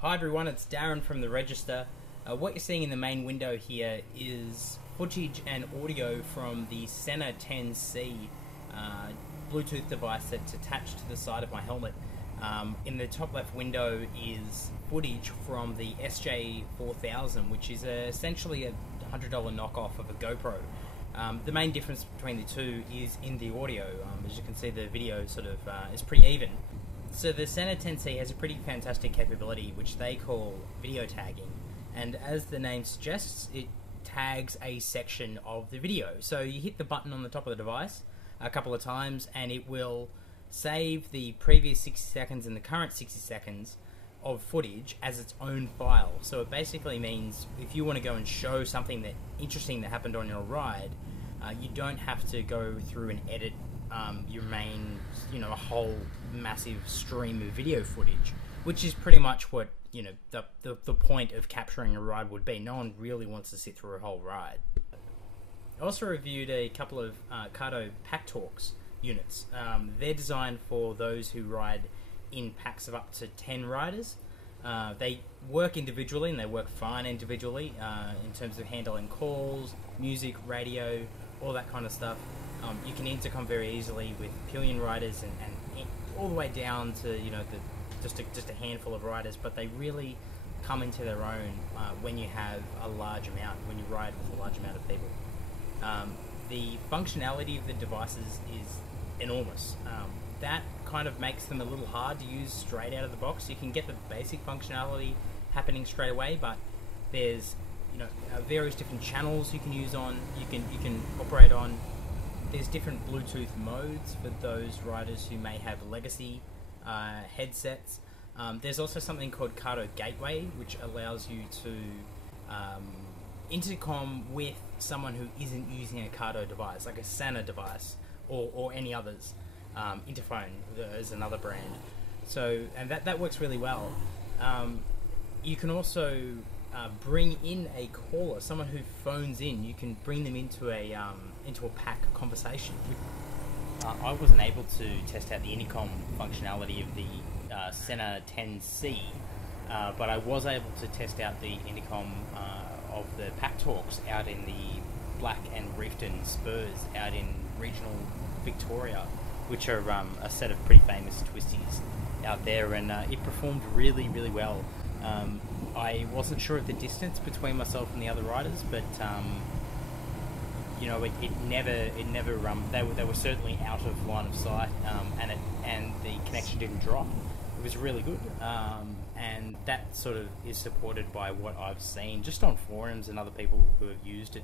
Hi everyone, it's Darren from the Register. What you're seeing in the main window here is footage and audio from the Sena 10C Bluetooth device that's attached to the side of my helmet. In the top left window is footage from the SJ4000, which is essentially a $100 knockoff of a GoPro. The main difference between the two is in the audio. As you can see, the video is pretty even. So the Sena 10C has a pretty fantastic capability which they call video tagging, and as the name suggests, it tags a section of the video. So you hit the button on the top of the device a couple of times and it will save the previous 60 seconds and the current 60 seconds of footage as its own file. So it basically means if you want to go and show something interesting that happened on your ride, you don't have to go through and edit your main, a whole massive stream of video footage, which is pretty much what, the point of capturing a ride would be. No one really wants to sit through a whole ride. I also reviewed a couple of Cardo Packtalk units. They're designed for those who ride in packs of up to 10 riders. They work individually and they work fine individually in terms of handling calls, music, radio, all that kind of stuff. You can intercom very easily with pillion riders and all the way down to just a handful of riders, but they really come into their own when you have a large amount, when you ride with a large amount of people. The functionality of the devices is enormous. That kind of makes them a little hard to use straight out of the box. You can get the basic functionality happening straight away, but there's various different channels you can use on, you can operate on. There's different Bluetooth modes for those riders who may have legacy headsets. There's also something called Cardo Gateway, which allows you to intercom with someone who isn't using a Cardo device, like a Sena device or any others. Interphone is another brand. So, and that works really well. You can also bring in a caller, someone who phones in. You can bring them into a pack conversation. I wasn't able to test out the intercom functionality of the Sena 10C, but I was able to test out the intercom of the Packtalks out in the Black and Reefton Spurs out in regional Victoria, which are a set of pretty famous twisties out there, and it performed really, really well. I wasn't sure of the distance between myself and the other riders, but they were certainly out of line of sight, and the connection didn't drop. It was really good, and that sort of is supported by what I've seen just on forums and other people who have used it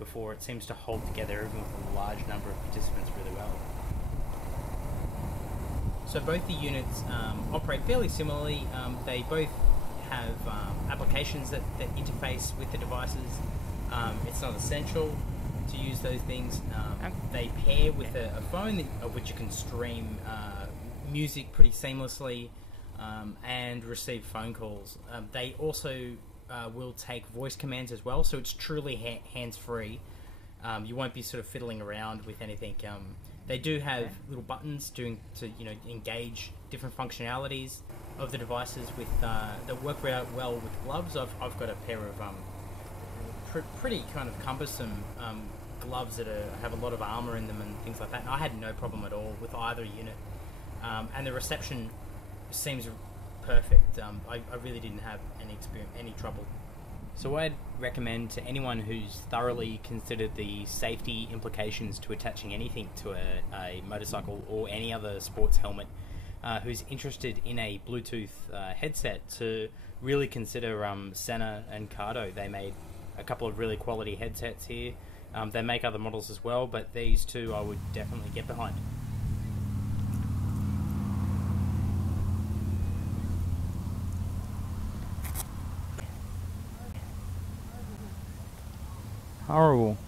before. It seems to hold together even with a large number of participants really well. So both the units operate fairly similarly. They both have applications that interface with the devices. It's not essential to use those things. They pair with a phone of which you can stream music pretty seamlessly and receive phone calls. They also will take voice commands as well, so it's truly hands-free. You won't be sort of fiddling around with anything. They do have little buttons to engage different functionalities of the devices with that work well with gloves. I've got a pair of pretty kind of cumbersome gloves that have a lot of armor in them and things like that, and I had no problem at all with either unit, and the reception seems perfect. I really didn't have any trouble. So I'd recommend to anyone who's thoroughly considered the safety implications to attaching anything to a motorcycle or any other sports helmet, who's interested in a Bluetooth headset, to really consider Sena and Cardo. They made a couple of really quality headsets here. They make other models as well, but these two I would definitely get behind. Horrible.